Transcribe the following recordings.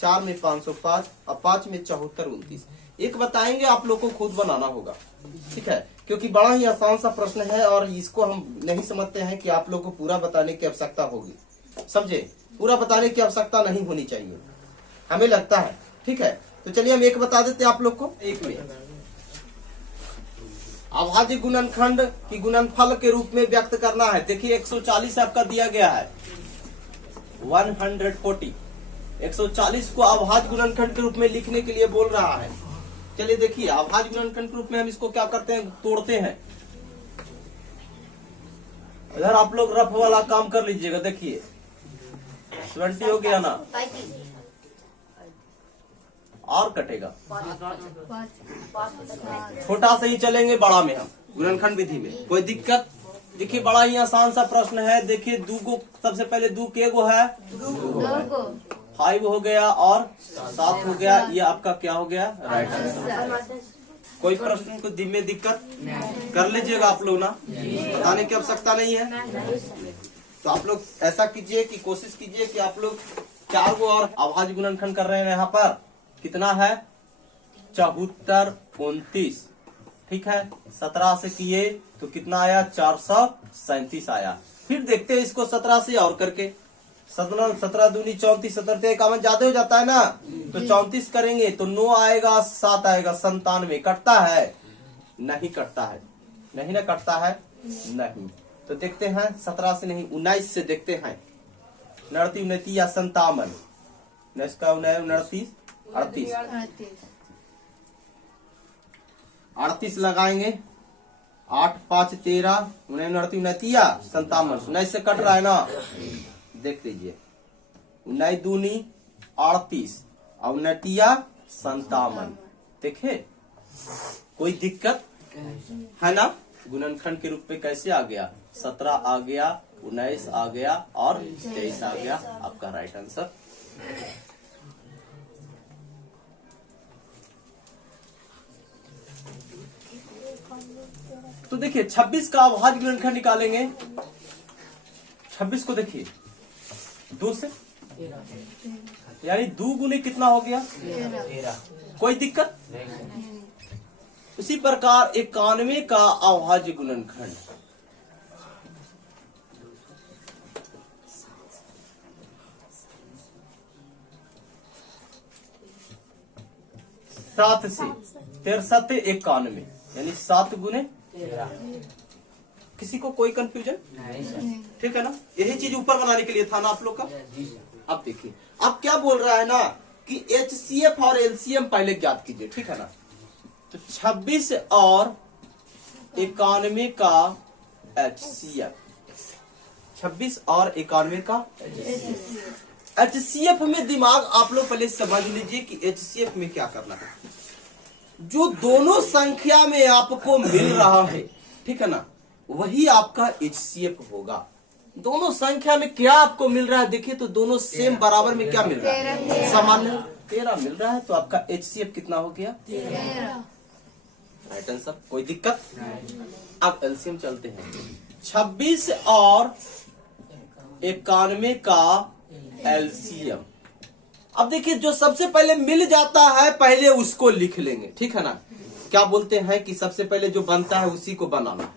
4 में 505 और 5 में 74 29। एक बताएंगे, आप लोग को खुद बनाना होगा, ठीक है, क्योंकि बड़ा ही आसान सा प्रश्न है और इसको हम नहीं समझते हैं कि आप लोग को पूरा बताने की आवश्यकता होगी। समझे, पूरा बताने की आवश्यकता नहीं होनी चाहिए, हमें लगता है, ठीक है। तो चलिए हम एक बता देते हैं आप लोग को। एक में अभाज्य गुणनखंड की गुणनफल के रूप में व्यक्त करना है। देखिए 140 आपका दिया गया है, 140, 140 को अभाज्य गुणनखंड के रूप में लिखने के लिए बोल रहा है। चलिए देखिए, अभाज्य गुणनखंड के रूप में हम इसको क्या करते हैं, तोड़ते हैं। इधर आप लोग रफ वाला काम कर लीजिएगा। देखिए 20 हो गया ना, और कटेगा, छोटा से ही चलेंगे, बड़ा में हम गुणनखंड विधि में कोई दिक्कत। देखिए बड़ा ही आसान सा प्रश्न है। देखिए दू को सबसे पहले दू के गो है, 5 हो गया और 7 हो गया, ये आपका क्या हो गया, राइट आंसर। कोई प्रश्न को में दिक्कत कर लीजिएगा आप लोग ना, बताने की आवश्यकता नहीं है। तो आप लोग ऐसा कीजिए कि कोशिश कीजिए कि आप लोग 4 को और अभाज्य गुणनखंड कर रहे हैं। यहाँ पर कितना है, 74 29, ठीक है। 17 से किए तो कितना आया, 437 आया। फिर देखते हैं इसको 17 से और करके। 17 दूनी 34, 17 का मन ज्यादा हो जाता है ना, तो 34 करेंगे तो 9 आएगा, 7 आएगा, 97। कटता है, नहीं कटता है, नहीं ना कटता है, नहीं। तो देखते हैं 17 से नहीं, 19 से देखते हैं। 29 29 या 57, 19 का 29 38, 38 लगाएंगे। 8 5 13, 29 29 या 57, 19 से कट रहा है ना, देख लीजिए। 19 दूनी 38 और 29 57। देखे कोई दिक्कत है ना। गुणनखंड के रूप में कैसे आ गया, 17 आ गया, 19 आ गया और 23 आ गया, आपका राइट आंसर। तो देखिए 26 का अभाज्य गुणनखंड निकालेंगे। 26 को देखिए 2 से, यानी 2 गुने कितना हो गया, 13। कोई दिक्कत। उसी प्रकार 91 का अभाज्य गुणनखंड, 7 से 13 91, यानी 7 गुने 13। किसी को कोई कंफ्यूजन नहीं, ठीक है ना। यही चीज ऊपर बनाने के लिए था ना आप लोग का। अब देखिए, अब क्या बोल रहा है ना कि HCF और LCM पहले ज्ञात कीजिए, ठीक है ना। तो 26 और 91 का HCF, 26 और 91 का HCF में दिमाग आप लोग पहले समझ लीजिए कि HCF में क्या करना है। जो दोनों संख्या में आपको मिल रहा है, ठीक है ना, वही आपका HCF होगा। दोनों संख्या में क्या आपको मिल रहा है, देखिए तो दोनों सेम बराबर में क्या मिल रहा है, सामान्य 13 मिल रहा है, तो आपका HCF कितना हो गया, 13। राइट आंसर, कोई दिक्कत। अब एलसीएम चलते हैं। 26 और 91 का एलसीएम। अब देखिए जो सबसे पहले मिल जाता है पहले उसको लिख लेंगे, ठीक है ना। क्या बोलते हैं कि सबसे पहले जो बनता है उसी को बनाना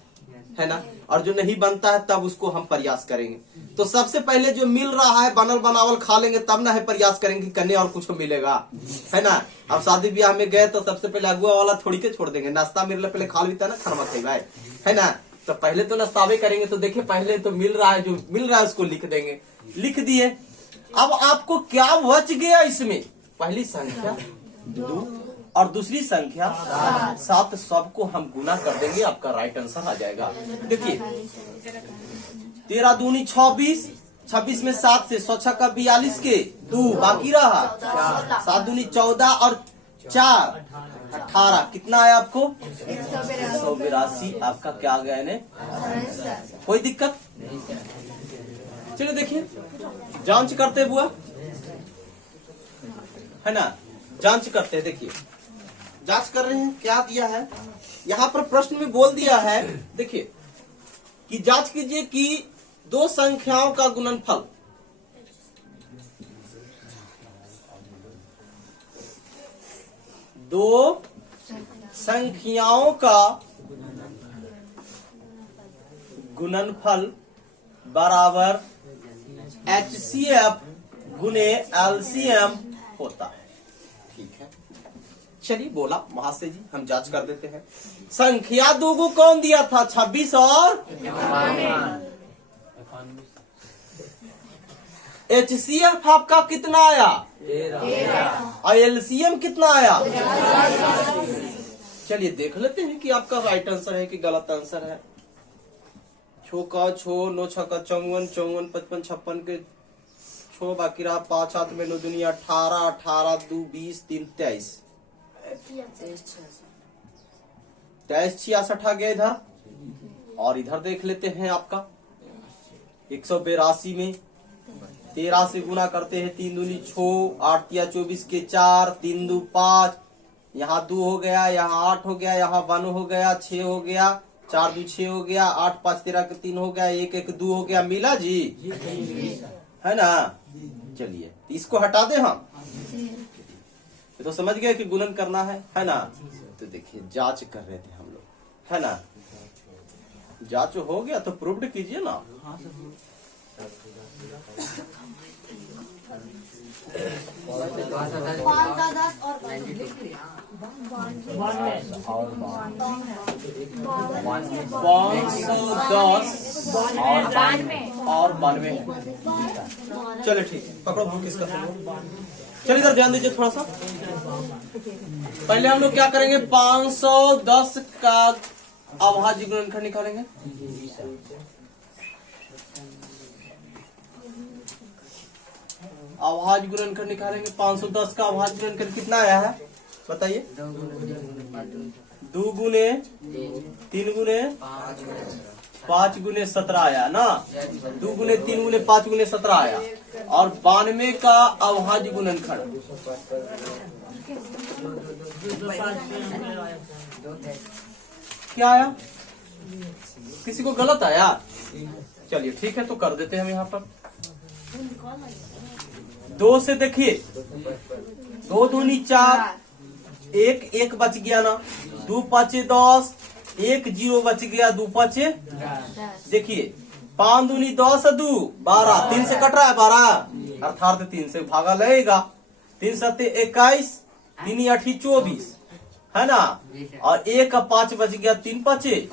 है ना, और जो नहीं बनता है तब उसको हम प्रयास करेंगे। तो सबसे पहले जो मिल रहा है बनल बनावल खा लेंगे, तब ना है प्रयास करेंगे कन्या और कुछ मिलेगा, है ना। अब शादी ब्याह में गए तो सबसे पहले अगुआ वाला थोड़ी के छोड़ देंगे, नाश्ता मिलने पहले खा लेता है ना, खाना खाई है ना। तो पहले तो नाश्तावे करेंगे। तो देखिए पहले तो मिल रहा है, जो मिल रहा है उसको लिख देंगे, लिख दिए। अब आपको क्या बच गया इसमें, पहली संख्या 2 और दूसरी संख्या 7, सबको हम गुना कर देंगे, आपका राइट आंसर आ जाएगा। देखिए 13 दूनी 26, 26 में 7 से 106 का 42 के 2 बाकी रहा 7 दूनी 14 और 4 18, कितना आया आपको 182, आपका क्या आ गया इन्हें। कोई दिक्कत। चलिए देखिए जांच करते बुआ, है ना, जांच करते हैं। देखिए जांच कर रहे हैं, क्या दिया है यहाँ पर प्रश्न में बोल दिया है। देखिए कि जांच कीजिए कि दो संख्याओं का गुणनफल दो संख्याओं का गुणनफल बराबर HCF गुने LCM होता है। ठीक है, चलिए बोला महाशय जी, हम जांच कर देते हैं। संख्या दो को कौन दिया था? 26 और HCF आपका कितना आया? 13। और LCM कितना आया? चलिए देख लेते हैं कि आपका राइट आंसर है कि गलत आंसर है। छो का छो, नो छका 54, 54 55 56 के छो बाकी रहा 5 हाथ में 9 दुनिया 18, 18 2 20 3 23 66 आ गया इधर। और इधर देख लेते हैं आपका 182 में 13 से गुना करते हैं, 3 दूनी 6, 8 तिया 24 के 4, 3 दू 5, यहाँ 2 हो गया, यहाँ 8 हो गया, यहाँ 1 हो गया, 6 हो गया, 4 दू 6 हो गया, 8 5 13 के 3 हो गया, 1 1 2 हो गया। मिला जी? है ना? चलिए इसको हटा दे हम। तो समझ गए कि गुणन करना है ना? तो देखिए जांच कर रहे थे हम लोग, है ना? जांच हो गया तो प्रूव्ड कीजिए ना। और 92। चलिए ठीक है, पकड़ो हम किसका। चलिए इधर ध्यान दीजिए थोड़ा सा। पहले हम लोग क्या करेंगे? 510 का अभाज्य गुणनखंड निकालेंगे। अभाज्य गुणनखंड निकालेंगे। 510 का अभाज्य गुणनखंड कितना आया है बताइए? 2 गुने 3 गुने 5 गुने 17 आया ना। 2 गुने 3 गुने 5 गुने 17 आया। और 92 का अभाज्य गुणनखंड क्या आया? किसी को गलत आया? चलिए ठीक है, तो कर देते हैं हम यहाँ पर। 2 से देखिए, 2 दूनी 4, 1 1 बच गया ना, 2 5 10, 1 0 बच गया, 2 5 देखिए 5 दूनी 10 2 12, 3 से कट रहा है 12, अर्थात 3 से भागा लगेगा। 3 7 21, 3 8 24, है ना? और 1 का 5 बच गया, 3 5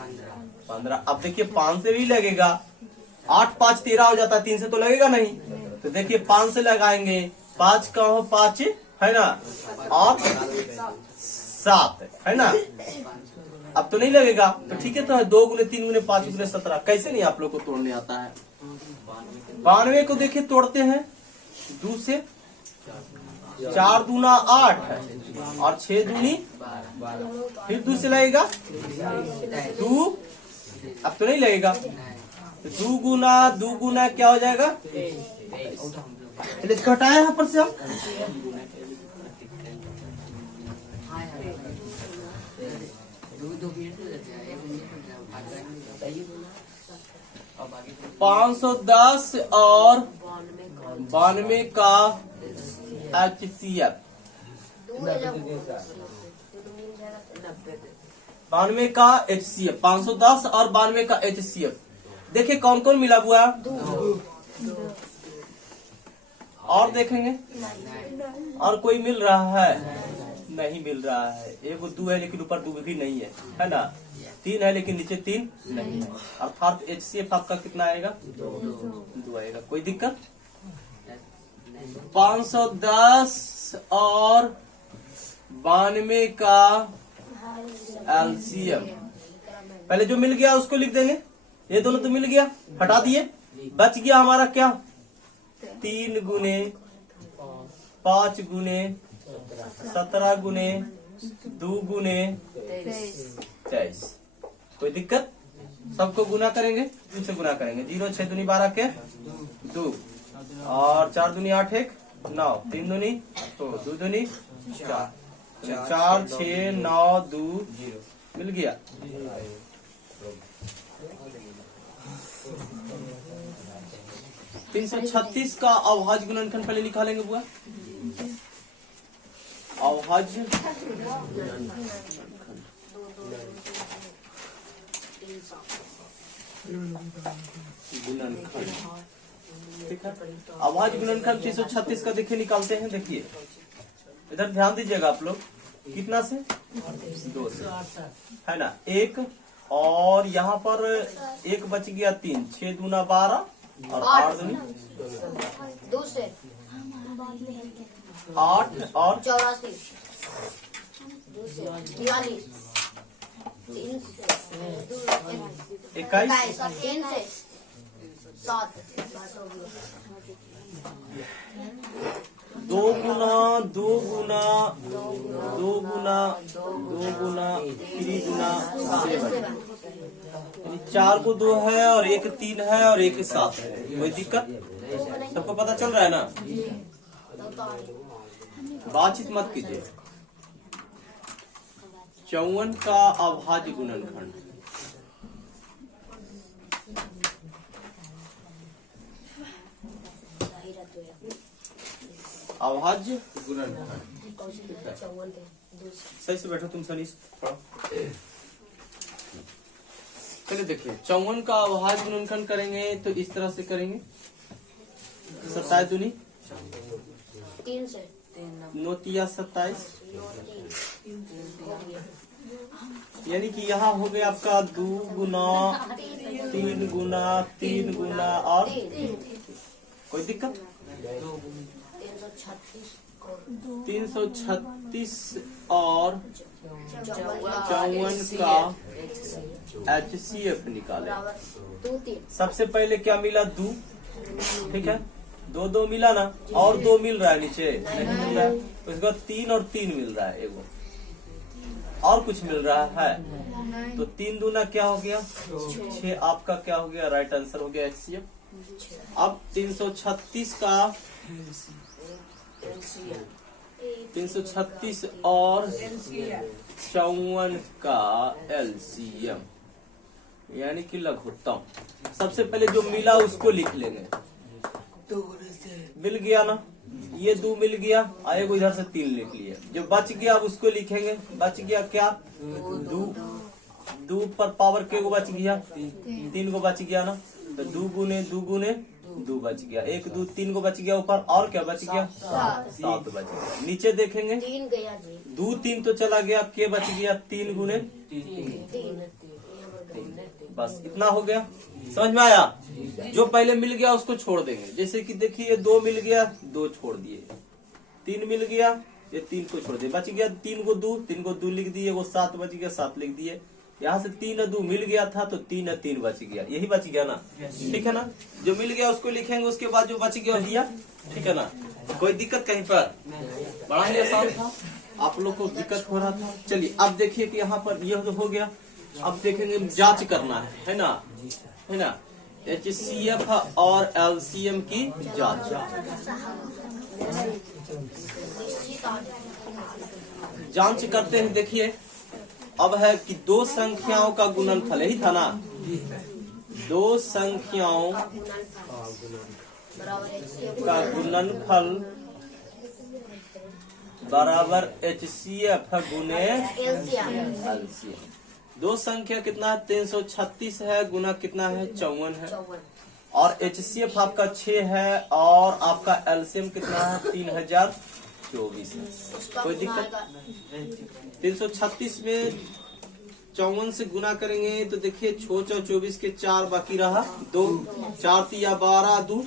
15। अब देखिए 5 से भी लगेगा, 8 5 13 हो जाता है, 3 से तो लगेगा नहीं। तो देखिए 5 से लगाएंगे, 5 का हो 5, है ना? और 7, है ना? अब तो नहीं लगेगा, तो ठीक है। तो 2 गुने 3 गुने 5 गुने 17 कैसे नहीं आप लोग को तोड़ने आता है? 92 को देखिए तोड़ते हैं 2 से। 4 दूना 8 और 6 दूनी, फिर 2 से लगेगा 2, अब तो नहीं लगेगा। 2 गुना क्या हो जाएगा? चलिए इसको हटाया यहाँ पर से हम। $510 और 92 का HCF। 92 का HCF, 510 और 92 का HCF। देखिए कौन कौन मिला हुआ है? और देखेंगे और कोई मिल रहा है? नहीं मिल रहा है। 1 2 है लेकिन ऊपर 2 भी नहीं है ना? 3 है लेकिन नीचे 3 नहीं है। अर्थात HCF आपका कितना आएगा? 2 आएगा। कोई दिक्कत? 510 और 92 का LCM। पहले जो मिल गया उसको लिख देंगे। ये दोनों तो मिल गया, हटा दिए। बच गया हमारा क्या? 3 गुने 5 गुने 17 गुने 2 गुने 23। कोई दिक्कत? सबको गुना करेंगे, 2 से गुना करेंगे। 0 6 दूनी 12 के 2 और 4 दूनी 8 1 9, 3 दूनी तो 2 दूनी 4, 4 6 9 2 मिल गया। $336 का अभाज्य गुणनखंड पहले निकालेंगे बुआ। अभाज्य अभाज्य गुणनखंड। ठीक है, अभाज्य गुणनखंड 336 का देखिए निकालते हैं। देखिए इधर ध्यान दीजिएगा आप लोग, कितना से 2 से है ना, 1 और यहाँ पर 1 बच गया 3, 6 दूना 12 और 8 दूनी 2 से 8 और 84, 2 से 42, 3 से 21 3 से 7, 2 गुना 2 गुना 2 गुना 2 गुना 3 गुना 7, यानी 4 को 2 है और 1 3 है और 1 7 है। कोई दिक्कत सबको पता चल रहा है ना? बातचीत मत कीजिए। 54 का अभाज्य गुणनखंड, अभाज्य गुणनखंड। सही से बैठो तुम सनी, चलिए देखिए 54 का अभाज्य गुणनखंड करेंगे तो इस तरह से करेंगे। 27 दूनी 3 से 9 तिया 27, यानी कि यहाँ हो गया आपका 2 गुना 3 गुना 3 गुना और कोई दिक्कत 336 और 54 का HCF निकाले। सबसे पहले क्या मिला 2, ठीक है, 2 2 मिला ना, और 2 मिल रहा है नीचे नहीं मिल रहा है, उसके बाद 3 और 3 मिल रहा है, एगो और कुछ मिल रहा है, तो 3 दूना क्या हो गया 6, आपका क्या हो गया राइट आंसर हो गया HCF। अब 336 का 336 और 54 का LCM यानी कि लघुत्तम। सबसे पहले जो मिला उसको लिख लेंगे, मिल गया ना, ये 2 मिल गया, आएगा इधर से 3 लिख लिए, जो बच गया अब उसको लिखेंगे। बच गया क्या 2 पर पावर के को बच गया 3 को बच गया ना, तो 2 गुने 2 बच गया, 1 2 3 को बच गया ऊपर, और क्या बच गया 7 बच गया। नीचे देखेंगे 3 गया जी, 2 3 तो चला गया, के बच गया 3 गुने 3 बस इतना हो गया। समझ में आया? जो पहले मिल गया उसको छोड़ देंगे, जैसे कि देखिए 2 मिल गया 2 छोड़ दिए, 3 मिल गया ये 3 को छोड़ दिए, बच गया 3 को 2 लिख दिए, वो 7 बच गया 7 लिख दिए। यहाँ से 3 और 2 मिल गया था तो 3 और 3 बच गया, यही बच गया ना, ठीक है ना। जो मिल गया उसको लिखेंगे, उसके बाद जो बच गया दिया, ठीक है ना। कोई दिक्कत कहीं पर? बड़ा ही आसान था, आप लोग को दिक्कत हो रहा था। चलिए अब देखिए कि यहाँ पर यह तो हो गया, अब देखेंगे जांच करना है ना, है ना, HCF और LCM की जांच। जांच करते हैं। देखिए अब है कि 2 संख्याओं का गुणनफल, यही था ना, 2 संख्याओं का गुणनफल बराबर HCF गुने LCM। 2 संख्या कितना है 336 है, गुना कितना है 54 है, और HCF आपका 6 है, और आपका LCM कितना है 3024 है। कोई दिक्कत? 336 में 54 से गुना करेंगे तो देखिए 6 4 24 के 4 बाकी रहा 2, 4 तिया 12 2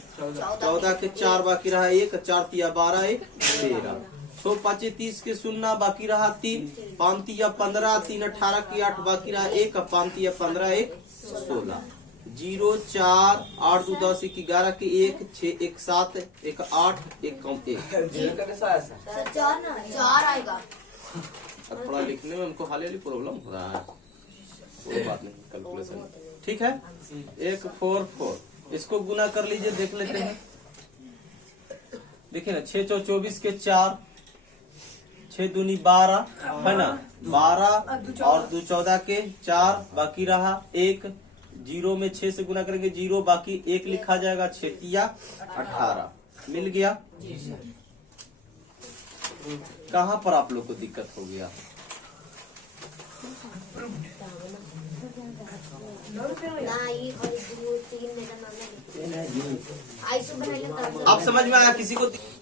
14 के 4 बाकी रहा 1, 4 तिया 12 1 13, 6 5 30 के 0 बाकी रहा 3, 5 तिया 15 3 18 की 8 बाकी रहा 1, 5 तिया 15 1 16, 0 4 8 2 10 1 11 के 1 6 1 7 1 8 1 कम 1 4 आएगा। थोड़ा लिखने में हमको हाल ही प्रॉब्लम हो रहा है, कोई बात नहीं, कैलकुलेशन ठीक है। 1 4 4 इसको गुना कर लीजिए, देख लेते हैं। देखिए ना 6 4 24 के 4, 6 दूनी 12 है ना, 12 और 2 14 के 4 बाकी रहा 1, 0 में 6 से गुना करेंगे 0 बाकी 1 लिखा जाएगा, 6 तिया 18 मिल गया। कहाँ पर आप लोग को दिक्कत हो गया? ना ये भाई 2 3 मेरा नाम है आई से बना लेता आप समझ में आया किसी को?